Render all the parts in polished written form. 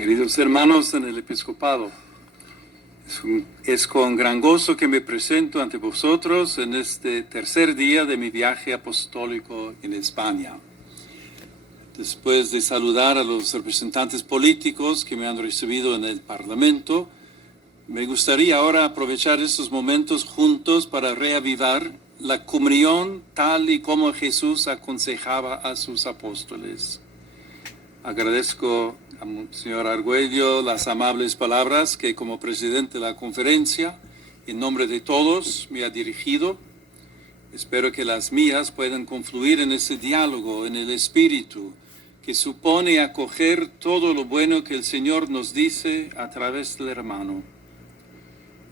Queridos hermanos en el episcopado, es con gran gozo que me presento ante vosotros en este tercer día de mi viaje apostólico en España. Después de saludar a los representantes políticos que me han recibido en el Parlamento, me gustaría ahora aprovechar estos momentos juntos para reavivar la comunión tal y como Jesús aconsejaba a sus apóstoles. Agradezco al señor Argüello las amables palabras que como presidente de la conferencia, en nombre de todos, me ha dirigido. Espero que las mías puedan confluir en ese diálogo, en el espíritu, que supone acoger todo lo bueno que el Señor nos dice a través del hermano.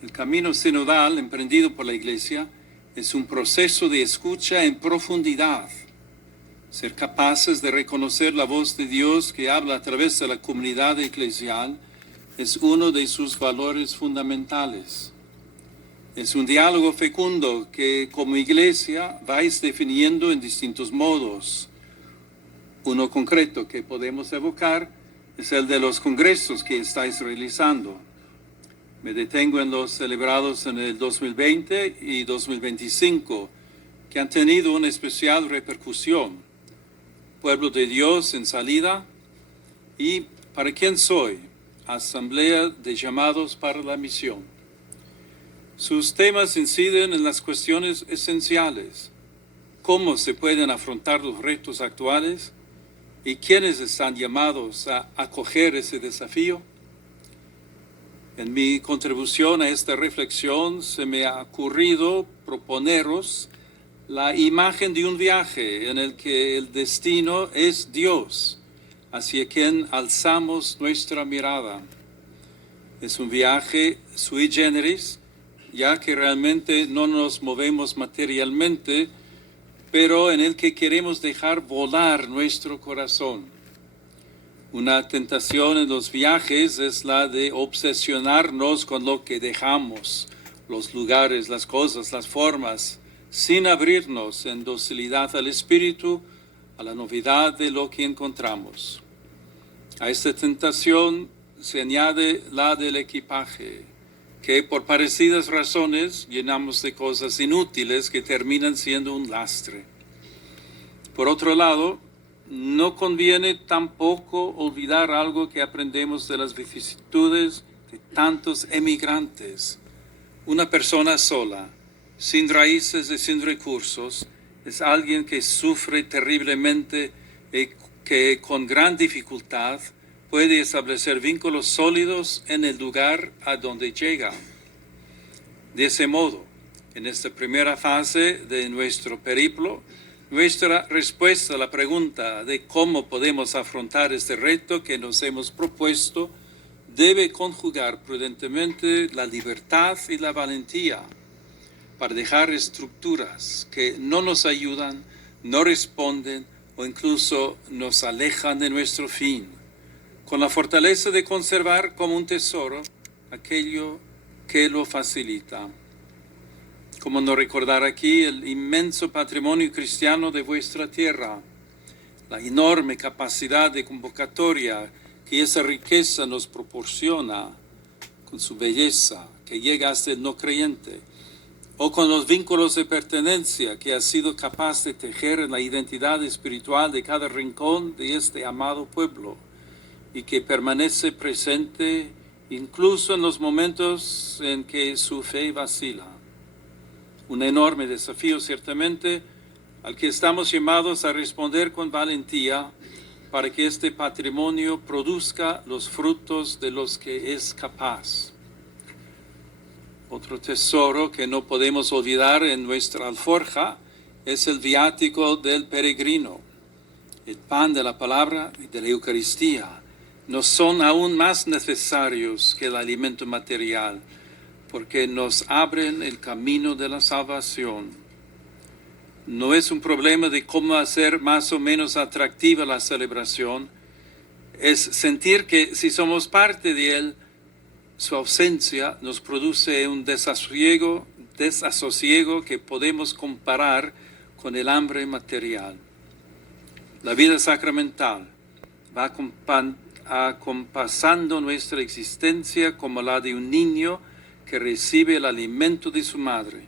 El camino sinodal emprendido por la Iglesia es un proceso de escucha en profundidad. Ser capaces de reconocer la voz de Dios que habla a través de la comunidad eclesial es uno de sus valores fundamentales. Es un diálogo fecundo que como Iglesia vais definiendo en distintos modos. Uno concreto que podemos evocar es el de los congresos que estáis realizando. Me detengo en los celebrados en el 2020 y 2025, que han tenido una especial repercusión. Pueblo de Dios en salida y ¿para quién soy? Asamblea de llamados para la misión. Sus temas inciden en las cuestiones esenciales. ¿Cómo se pueden afrontar los retos actuales? ¿Y quiénes están llamados a acoger ese desafío? En mi contribución a esta reflexión se me ha ocurrido proponeros la imagen de un viaje en el que el destino es Dios, hacia quien alzamos nuestra mirada. Es un viaje sui generis, ya que realmente no nos movemos materialmente, pero en el que queremos dejar volar nuestro corazón. Una tentación en los viajes es la de obsesionarnos con lo que dejamos, los lugares, las cosas, las formas, sin abrirnos en docilidad al Espíritu, a la novedad de lo que encontramos. A esta tentación se añade la del equipaje, que por parecidas razones llenamos de cosas inútiles que terminan siendo un lastre. Por otro lado, no conviene tampoco olvidar algo que aprendemos de las vicisitudes de tantos emigrantes. Una persona sola, sin raíces y sin recursos, es alguien que sufre terriblemente y que con gran dificultad puede establecer vínculos sólidos en el lugar a donde llega. De ese modo, en esta primera fase de nuestro periplo, nuestra respuesta a la pregunta de cómo podemos afrontar este reto que nos hemos propuesto debe conjugar prudentemente la libertad y la valentía para dejar estructuras que no nos ayudan, no responden o incluso nos alejan de nuestro fin, con la fortaleza de conservar como un tesoro aquello que lo facilita. Como no recordar aquí el inmenso patrimonio cristiano de vuestra tierra, la enorme capacidad de convocatoria que esa riqueza nos proporciona con su belleza que llega hasta el no creyente, o con los vínculos de pertenencia que ha sido capaz de tejer en la identidad espiritual de cada rincón de este amado pueblo y que permanece presente incluso en los momentos en que su fe vacila. Un enorme desafío ciertamente al que estamos llamados a responder con valentía para que este patrimonio produzca los frutos de los que es capaz. Otro tesoro que no podemos olvidar en nuestra alforja es el viático del peregrino. El pan de la palabra y de la Eucaristía nos son aún más necesarios que el alimento material, porque nos abren el camino de la salvación. No es un problema de cómo hacer más o menos atractiva la celebración, es sentir que si somos parte de él, su ausencia nos produce un desasosiego que podemos comparar con el hambre material. La vida sacramental va acompasando nuestra existencia como la de un niño que recibe el alimento de su madre,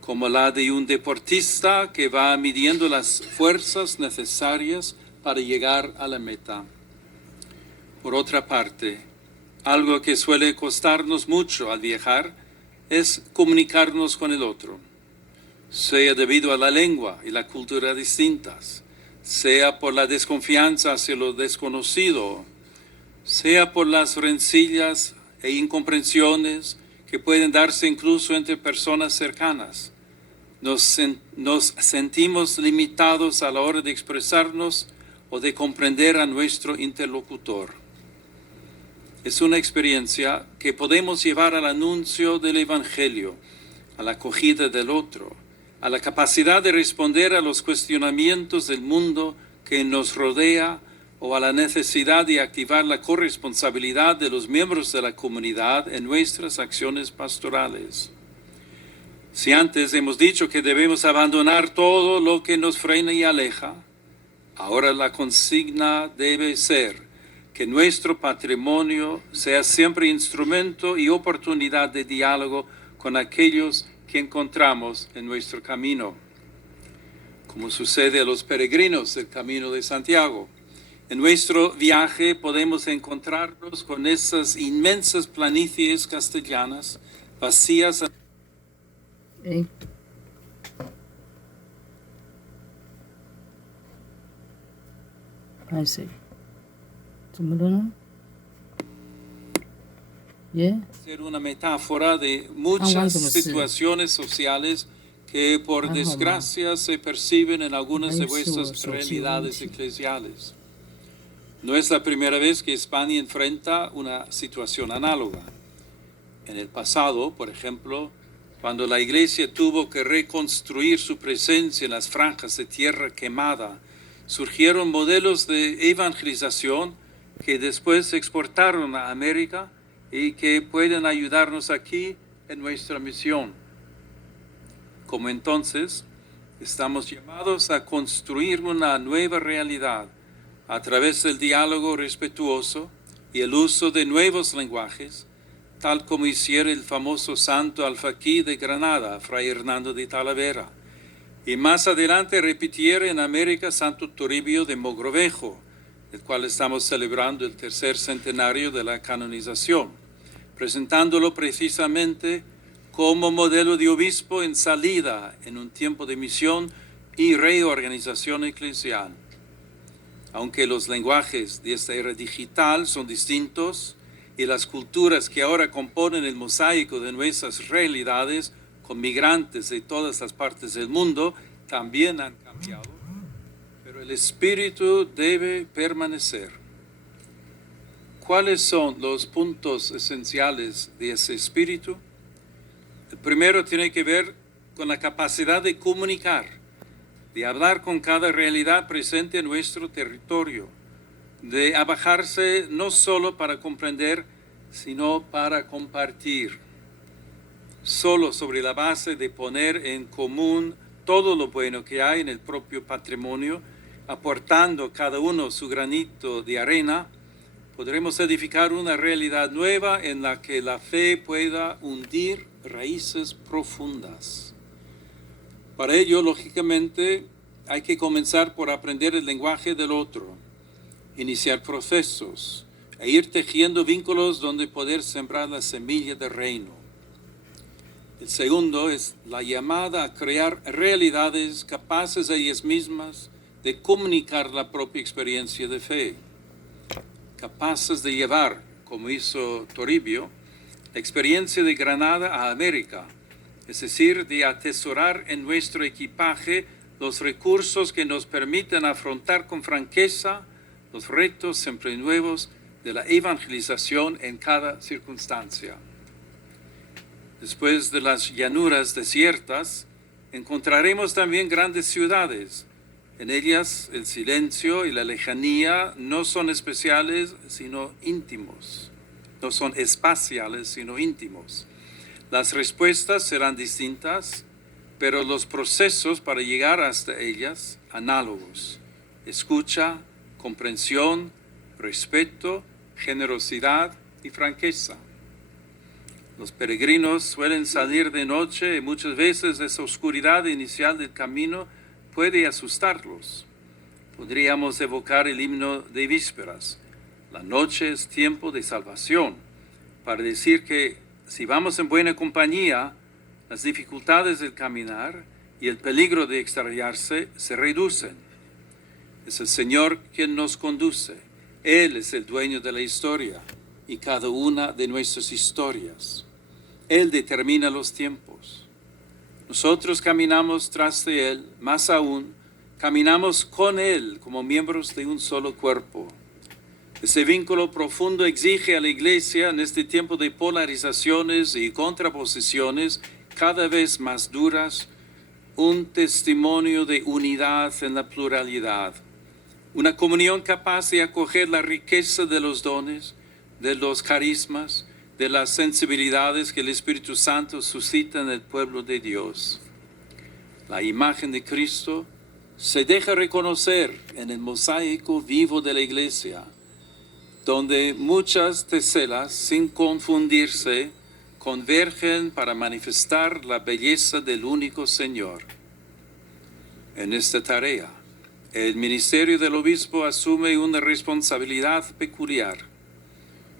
como la de un deportista que va midiendo las fuerzas necesarias para llegar a la meta. Por otra parte, algo que suele costarnos mucho al viajar es comunicarnos con el otro, sea debido a la lengua y la cultura distintas, sea por la desconfianza hacia lo desconocido, sea por las rencillas e incomprensiones que pueden darse incluso entre personas cercanas. Nos sentimos limitados a la hora de expresarnos o de comprender a nuestro interlocutor. Es una experiencia que podemos llevar al anuncio del Evangelio, a la acogida del otro, a la capacidad de responder a los cuestionamientos del mundo que nos rodea o a la necesidad de activar la corresponsabilidad de los miembros de la comunidad en nuestras acciones pastorales. Si antes hemos dicho que debemos abandonar todo lo que nos frena y aleja, ahora la consigna debe ser que nuestro patrimonio sea siempre instrumento y oportunidad de diálogo con aquellos que encontramos en nuestro camino, como sucede a los peregrinos del Camino de Santiago. En nuestro viaje podemos encontrarnos con esas inmensas planicies castellanas, vacías. Sí. Ser una metáfora de muchas situaciones sociales que por desgracia se perciben en algunas de vuestras realidades eclesiales. No es la primera vez que España enfrenta una situación análoga. En el pasado, por ejemplo, cuando la Iglesia tuvo que reconstruir su presencia en las franjas de tierra quemada, surgieron modelos de evangelización que después se exportaron a América y que pueden ayudarnos aquí en nuestra misión. Como entonces, estamos llamados a construir una nueva realidad a través del diálogo respetuoso y el uso de nuevos lenguajes, tal como hiciera el famoso santo alfaquí de Granada, Fray Hernando de Talavera, y más adelante repitiera en América Santo Toribio de Mogrovejo, del cual estamos celebrando el tercer centenario de la canonización, presentándolo precisamente como modelo de obispo en salida en un tiempo de misión y reorganización eclesial. Aunque los lenguajes de esta era digital son distintos y las culturas que ahora componen el mosaico de nuestras realidades con migrantes de todas las partes del mundo también han cambiado, pero el espíritu debe permanecer. ¿Cuáles son los puntos esenciales de ese espíritu? El primero tiene que ver con la capacidad de comunicar, de hablar con cada realidad presente en nuestro territorio, de abajarse no solo para comprender, sino para compartir. Solo sobre la base de poner en común todo lo bueno que hay en el propio patrimonio, aportando cada uno su granito de arena, podremos edificar una realidad nueva en la que la fe pueda hundir raíces profundas. Para ello, lógicamente, hay que comenzar por aprender el lenguaje del otro, iniciar procesos e ir tejiendo vínculos donde poder sembrar la semilla del reino. El segundo es la llamada a crear realidades capaces ellas mismas de comunicar la propia experiencia de fe, capaces de llevar, como hizo Toribio, la experiencia de Granada a América, es decir, de atesorar en nuestro equipaje los recursos que nos permiten afrontar con franqueza los retos siempre nuevos de la evangelización en cada circunstancia. Después de las llanuras desiertas, encontraremos también grandes ciudades. En ellas el silencio y la lejanía no son especiales, sino íntimos. No son espaciales, sino íntimos. Las respuestas serán distintas, pero los procesos para llegar hasta ellas, análogos. Escucha, comprensión, respeto generosidad y franqueza. Los peregrinos suelen salir de noche y muchas veces esa oscuridad inicial del camino puede asustarlos. Podríamos evocar el himno de vísperas. La noche es tiempo de salvación, para decir que si vamos en buena compañía, las dificultades del caminar y el peligro de extraviarse se reducen. Es el Señor quien nos conduce. Él es el dueño de la historia y cada una de nuestras historias. Él determina los tiempos. Nosotros caminamos tras de Él, más aún, caminamos con Él como miembros de un solo cuerpo. Ese vínculo profundo exige a la Iglesia en este tiempo de polarizaciones y contraposiciones cada vez más duras, un testimonio de unidad en la pluralidad, una comunión capaz de acoger la riqueza de los dones, de los carismas, de las sensibilidades que el Espíritu Santo suscita en el pueblo de Dios. La imagen de Cristo se deja reconocer en el mosaico vivo de la Iglesia, donde muchas teselas, sin confundirse, convergen para manifestar la belleza del único Señor. En esta tarea, el ministerio del obispo asume una responsabilidad peculiar.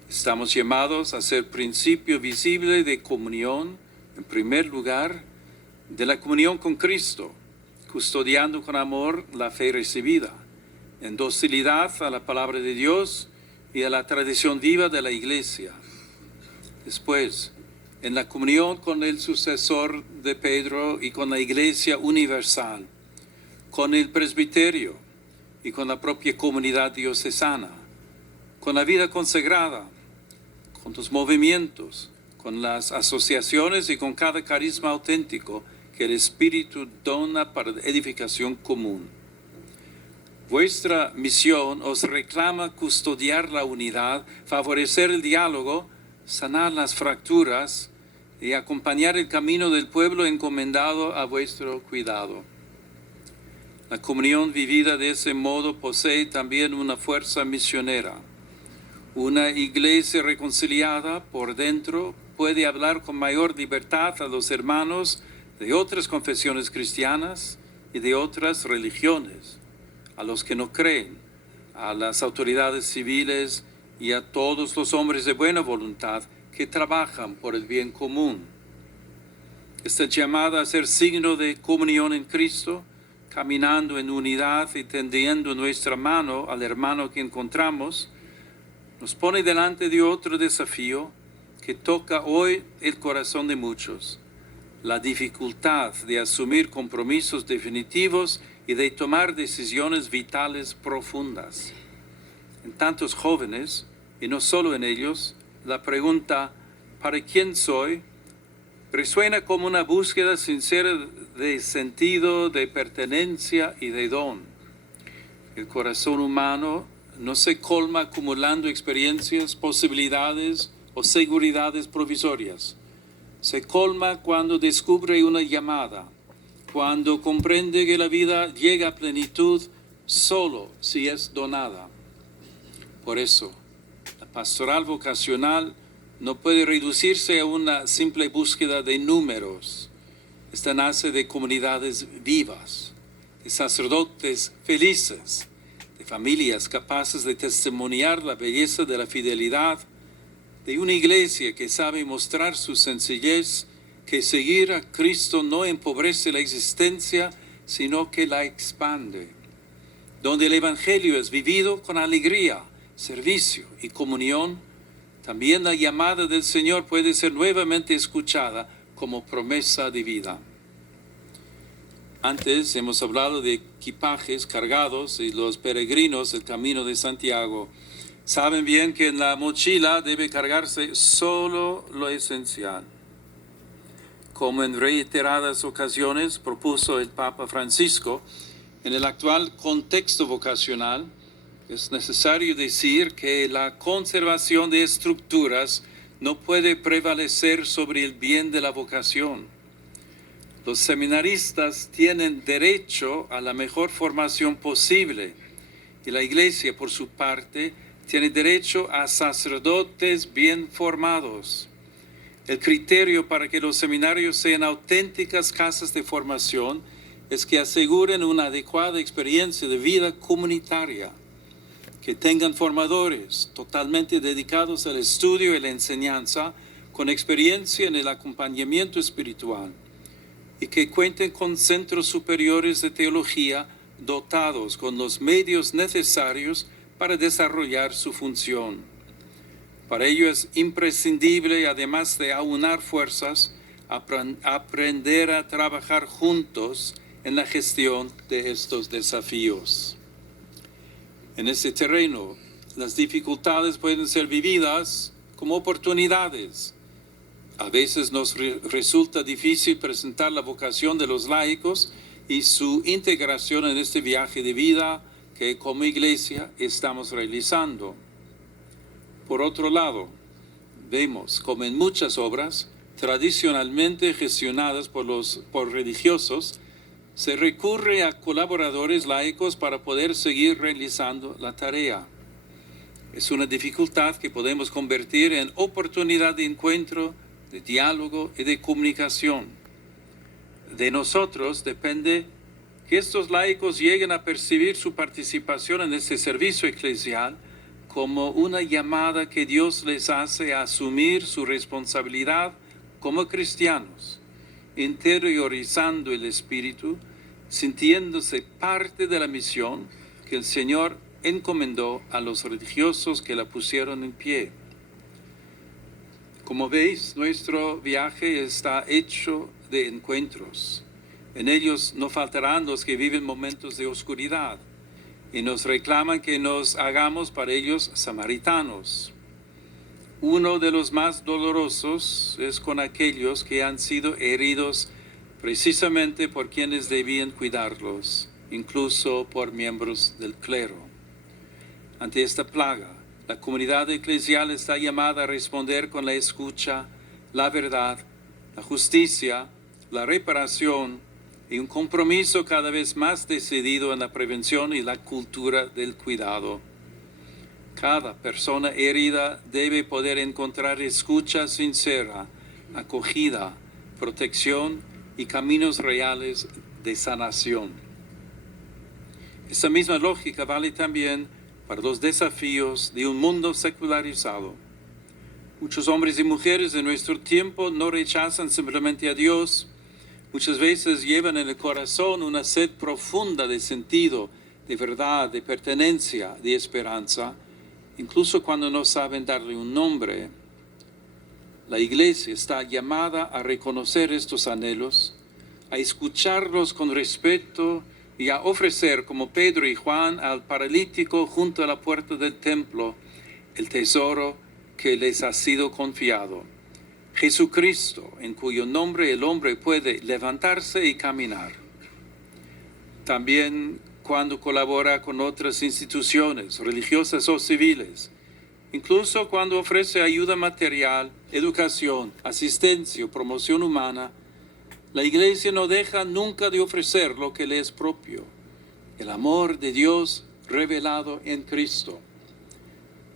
Estamos llamados a ser principio visible de comunión, en primer lugar, de la comunión con Cristo, custodiando con amor la fe recibida, en docilidad a la palabra de Dios y a la tradición viva de la Iglesia. Después, en la comunión con el sucesor de Pedro y con la Iglesia universal, con el presbiterio y con la propia comunidad diocesana, con la vida consagrada, con los movimientos, con las asociaciones y con cada carisma auténtico que el Espíritu dona para la edificación común. Vuestra misión os reclama custodiar la unidad, favorecer el diálogo, sanar las fracturas y acompañar el camino del pueblo encomendado a vuestro cuidado. La comunión vivida de ese modo posee también una fuerza misionera. Una iglesia reconciliada por dentro puede hablar con mayor libertad a los hermanos de otras confesiones cristianas y de otras religiones, a los que no creen, a las autoridades civiles y a todos los hombres de buena voluntad que trabajan por el bien común. Esta llamada a ser signo de comunión en Cristo, caminando en unidad y tendiendo nuestra mano al hermano que encontramos, nos pone delante de otro desafío que toca hoy el corazón de muchos: la dificultad de asumir compromisos definitivos y de tomar decisiones vitales profundas. En tantos jóvenes, y no solo en ellos, la pregunta ¿para quién soy?, resuena como una búsqueda sincera de sentido, de pertenencia y de don. El corazón humano no se colma acumulando experiencias, posibilidades o seguridades provisorias. Se colma cuando descubre una llamada, cuando comprende que la vida llega a plenitud solo si es donada. Por eso, la pastoral vocacional no puede reducirse a una simple búsqueda de números. Esta nace de comunidades vivas, de sacerdotes felices, de familias capaces de testimoniar la belleza de la fidelidad, de una iglesia que sabe mostrar su sencillez, que seguir a Cristo no empobrece la existencia, sino que la expande, donde el Evangelio es vivido con alegría, servicio y comunión. También la llamada del Señor puede ser nuevamente escuchada como promesa de vida. Antes hemos hablado de equipajes cargados y los peregrinos del Camino de Santiago saben bien que en la mochila debe cargarse solo lo esencial. Como en reiteradas ocasiones propuso el Papa Francisco, en el actual contexto vocacional, es necesario decir que la conservación de estructuras no puede prevalecer sobre el bien de la vocación. Los seminaristas tienen derecho a la mejor formación posible y la Iglesia, por su parte, tiene derecho a sacerdotes bien formados. El criterio para que los seminarios sean auténticas casas de formación es que aseguren una adecuada experiencia de vida comunitaria, que tengan formadores totalmente dedicados al estudio y la enseñanza, con experiencia en el acompañamiento espiritual, y que cuenten con centros superiores de teología dotados con los medios necesarios para desarrollar su función. Para ello es imprescindible, además de aunar fuerzas, aprender a trabajar juntos en la gestión de estos desafíos. En este terreno, las dificultades pueden ser vividas como oportunidades. A veces nos resulta difícil presentar la vocación de los laicos y su integración en este viaje de vida que como iglesia estamos realizando. Por otro lado, vemos como en muchas obras tradicionalmente gestionadas por religiosos, se recurre a colaboradores laicos para poder seguir realizando la tarea. Es una dificultad que podemos convertir en oportunidad de encuentro, de diálogo y de comunicación. De nosotros depende que estos laicos lleguen a percibir su participación en este servicio eclesial como una llamada que Dios les hace a asumir su responsabilidad como cristianos, interiorizando el espíritu, sintiéndose parte de la misión que el Señor encomendó a los religiosos que la pusieron en pie. Como veis, nuestro viaje está hecho de encuentros. En ellos no faltarán los que viven momentos de oscuridad y nos reclaman que nos hagamos para ellos samaritanos. Uno de los más dolorosos es con aquellos que han sido heridos precisamente por quienes debían cuidarlos, incluso por miembros del clero. Ante esta plaga, la comunidad eclesial está llamada a responder con la escucha, la verdad, la justicia, la reparación y un compromiso cada vez más decidido en la prevención y la cultura del cuidado. Cada persona herida debe poder encontrar escucha sincera, acogida, protección y caminos reales de sanación. Esa misma lógica vale también para los desafíos de un mundo secularizado. Muchos hombres y mujeres de nuestro tiempo no rechazan simplemente a Dios. Muchas veces llevan en el corazón una sed profunda de sentido, de verdad, de pertenencia, de esperanza, incluso cuando no saben darle un nombre. La Iglesia está llamada a reconocer estos anhelos, a escucharlos con respeto y a ofrecer, como Pedro y Juan, al paralítico junto a la puerta del templo, el tesoro que les ha sido confiado. Jesucristo, en cuyo nombre el hombre puede levantarse y caminar. También cuando colabora con otras instituciones, religiosas o civiles, incluso cuando ofrece ayuda material, educación, asistencia o promoción humana, la Iglesia no deja nunca de ofrecer lo que le es propio, el amor de Dios revelado en Cristo.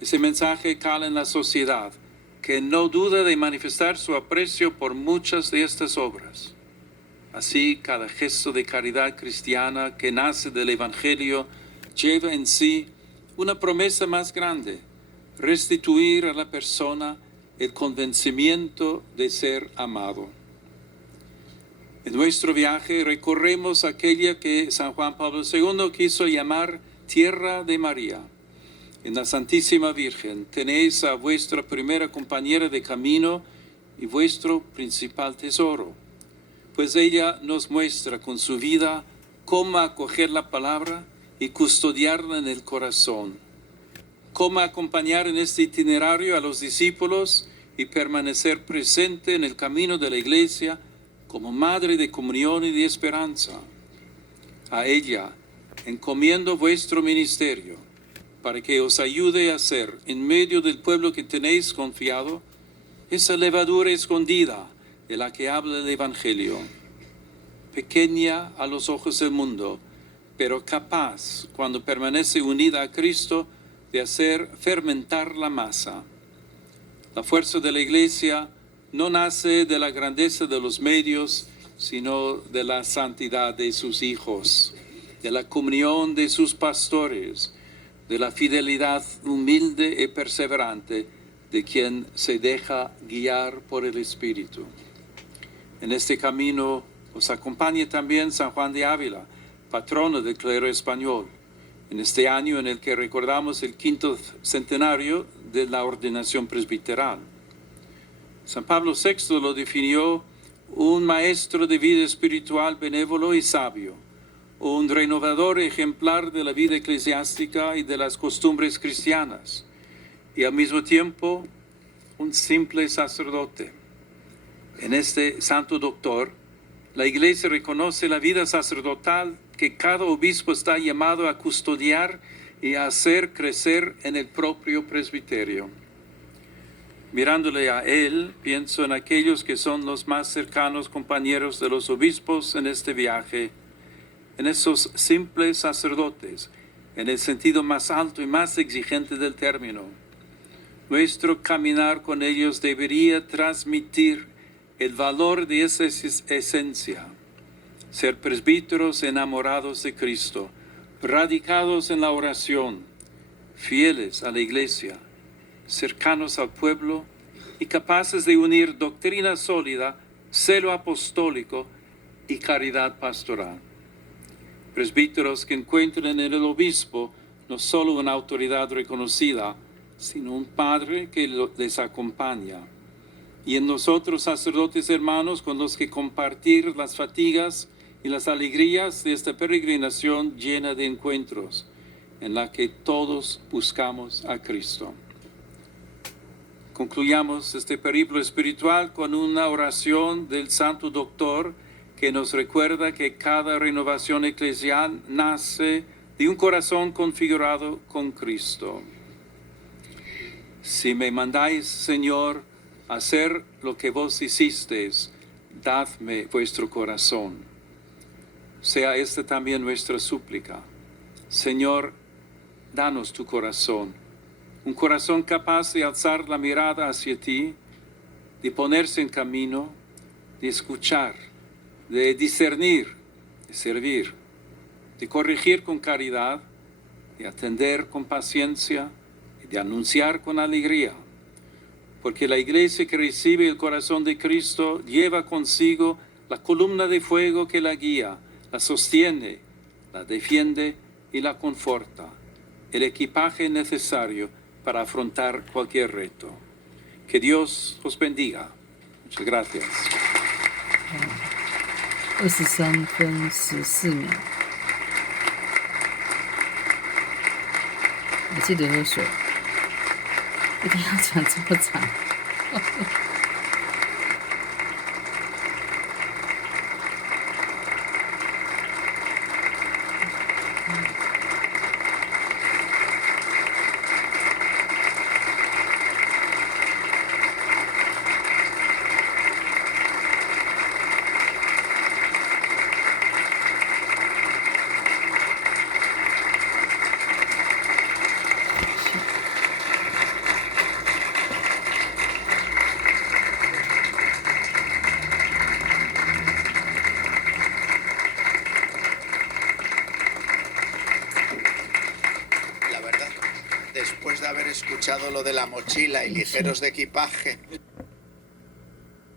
Ese mensaje cala en la sociedad, que no duda de manifestar su aprecio por muchas de estas obras. Así, cada gesto de caridad cristiana que nace del Evangelio lleva en sí una promesa más grande: restituir a la persona el convencimiento de ser amado. En nuestro viaje recorremos aquella que San Juan Pablo II quiso llamar Tierra de María. En la Santísima Virgen tenéis a vuestra primera compañera de camino y vuestro principal tesoro, pues ella nos muestra con su vida cómo acoger la palabra y custodiarla en el corazón, cómo acompañar en este itinerario a los discípulos y permanecer presente en el camino de la Iglesia como madre de comunión y de esperanza. A ella encomiendo vuestro ministerio, para que os ayude a ser, en medio del pueblo que tenéis confiado, esa levadura escondida de la que habla el Evangelio, pequeña a los ojos del mundo, pero capaz, cuando permanece unida a Cristo, de hacer fermentar la masa. La fuerza de la Iglesia no nace de la grandeza de los medios, sino de la santidad de sus hijos, de la comunión de sus pastores, de la fidelidad humilde y perseverante de quien se deja guiar por el Espíritu. En este camino os acompaña también San Juan de Ávila, patrono del clero español, en este año en el que recordamos el 5º centenario de la ordenación presbiteral. San Pablo VI lo definió un maestro de vida espiritual benévolo y sabio, un renovador ejemplar de la vida eclesiástica y de las costumbres cristianas, y al mismo tiempo un simple sacerdote. En este santo doctor, la Iglesia reconoce la vida sacerdotal que cada obispo está llamado a custodiar y a hacer crecer en el propio presbiterio. Mirándole a él, pienso en aquellos que son los más cercanos compañeros de los obispos en este viaje, en esos simples sacerdotes, en el sentido más alto y más exigente del término. Nuestro caminar con ellos debería transmitir el valor de esa esencia, ser presbíteros enamorados de Cristo, radicados en la oración, fieles a la Iglesia, cercanos al pueblo y capaces de unir doctrina sólida, celo apostólico y caridad pastoral. Presbíteros que encuentren en el obispo no solo una autoridad reconocida, sino un padre que les acompaña. Y en nosotros, sacerdotes hermanos, con los que compartir las fatigas y las alegrías de esta peregrinación llena de encuentros, en la que todos buscamos a Cristo. Concluyamos este periplo espiritual con una oración del Santo Doctor que nos recuerda que cada renovación eclesial nace de un corazón configurado con Cristo. Si me mandáis, Señor, a hacer lo que vos hicisteis, dadme vuestro corazón. Sea esta también nuestra súplica. Señor, danos tu corazón, un corazón capaz de alzar la mirada hacia ti, de ponerse en camino, de escuchar, de discernir, de servir, de corregir con caridad, de atender con paciencia y de anunciar con alegría. Porque la Iglesia que recibe el corazón de Cristo lleva consigo la columna de fuego que la guía, la sostiene, la defiende y la conforta, el equipaje necesario para afrontar cualquier reto. Que Dios os bendiga. Muchas gracias. 23分14秒。我记得喝水，一定要讲这么长。Después de haber escuchado lo de la mochila y ligeros de equipaje,